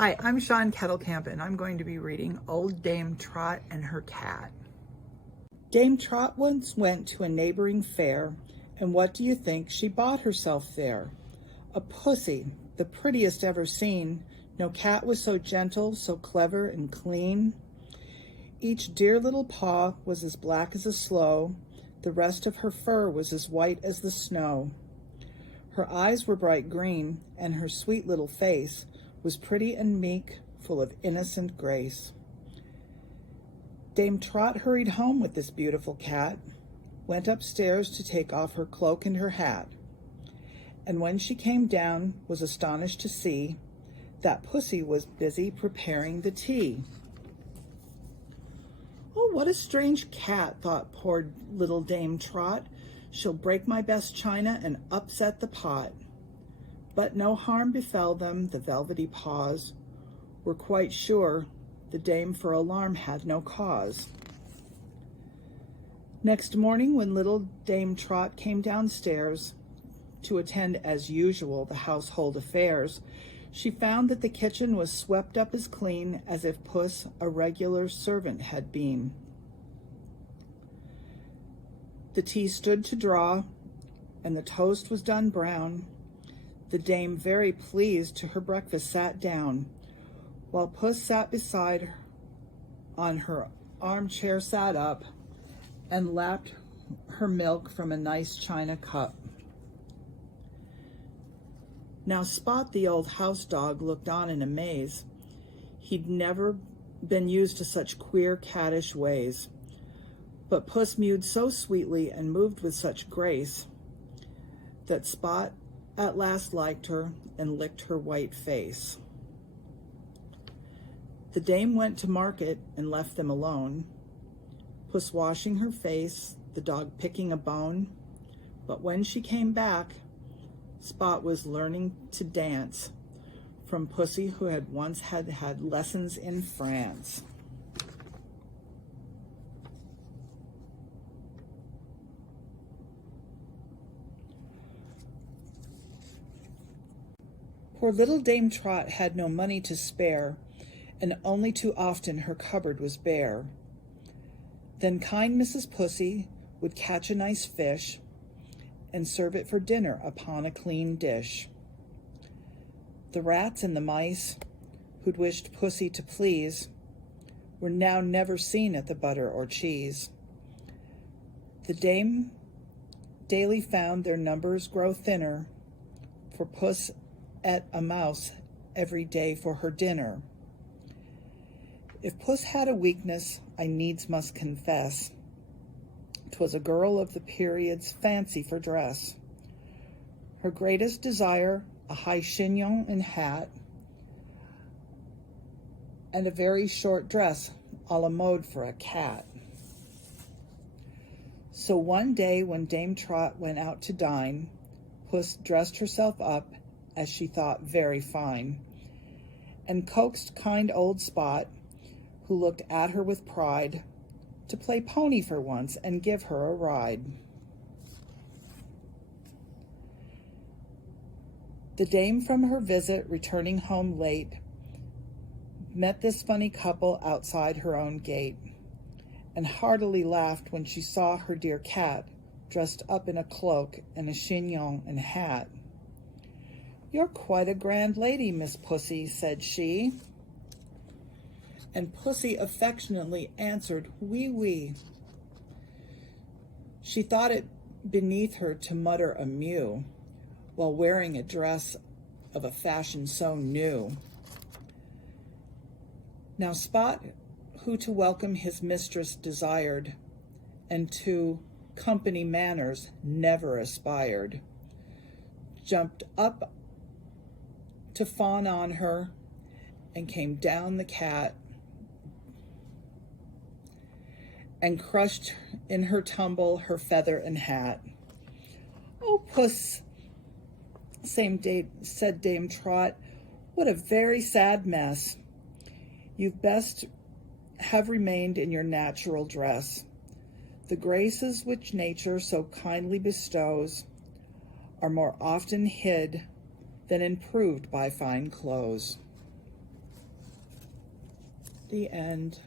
Hi, I'm Sean Kettlekamp, and I'm going to be reading Old Dame Trot and Her Cat. Dame Trot once went to a neighboring fair, and what do you think she bought herself there? A pussy, the prettiest ever seen. No cat was so gentle, so clever and clean. Each dear little paw was as black as a sloe. The rest of her fur was as white as the snow. Her eyes were bright green, and her sweet little face was pretty and meek, full of innocent grace. Dame Trot hurried home with this beautiful cat, went upstairs to take off her cloak and her hat, and when she came down, was astonished to see that pussy was busy preparing the tea. "Oh, what a strange cat," thought poor little Dame Trot. "She'll break my best china and upset the pot." But no harm befell them, the velvety paws were quite sure the dame for alarm had no cause. Next morning, when little Dame Trot came downstairs to attend as usual the household affairs, she found that the kitchen was swept up as clean as if Puss a regular servant had been. The tea stood to draw, and the toast was done brown. The dame, very pleased, to her breakfast sat down, while Puss sat beside her, on her armchair sat up, and lapped her milk from a nice china cup. Now Spot, the old house dog, looked on in amaze. He'd never been used to such queer cattish ways. But Puss mewed so sweetly and moved with such grace that Spot at last liked her and licked her white face. The dame went to market and left them alone, Puss washing her face, the dog picking a bone. But when she came back, Spot was learning to dance from Pussy, who had once had lessons in France. Poor little Dame Trot had no money to spare, and only too often her cupboard was bare. Then kind Mrs. Pussy would catch a nice fish and serve it for dinner upon a clean dish. The rats and the mice, who'd wished Pussy to please, were now never seen at the butter or cheese. The dame daily found their numbers grow thinner, for Puss ate a mouse every day for her dinner. If Puss had a weakness, I needs must confess, 'twas a girl of the period's fancy for dress. Her greatest desire, a high chignon and hat, and a very short dress, a la mode for a cat. So one day when Dame Trot went out to dine, Puss dressed herself up as she thought very fine, and coaxed kind old Spot, who looked at her with pride, to play pony for once and give her a ride. The dame from her visit, returning home late, met this funny couple outside her own gate, and heartily laughed when she saw her dear cat dressed up in a cloak and a chignon and hat. "You're quite a grand lady, Miss Pussy," said she. And Pussy affectionately answered, "Oui, oui." She thought it beneath her to mutter a mew while wearing a dress of a fashion so new. Now Spot, who to welcome his mistress desired, and to company manners never aspired, jumped up to fawn on her, and came down the cat, and crushed in her tumble her feather and hat. "Oh, Puss," said Dame Trot, "what a very sad mess. You'd best have remained in your natural dress. The graces which nature so kindly bestows are more often hid than improved by fine clothes." The end.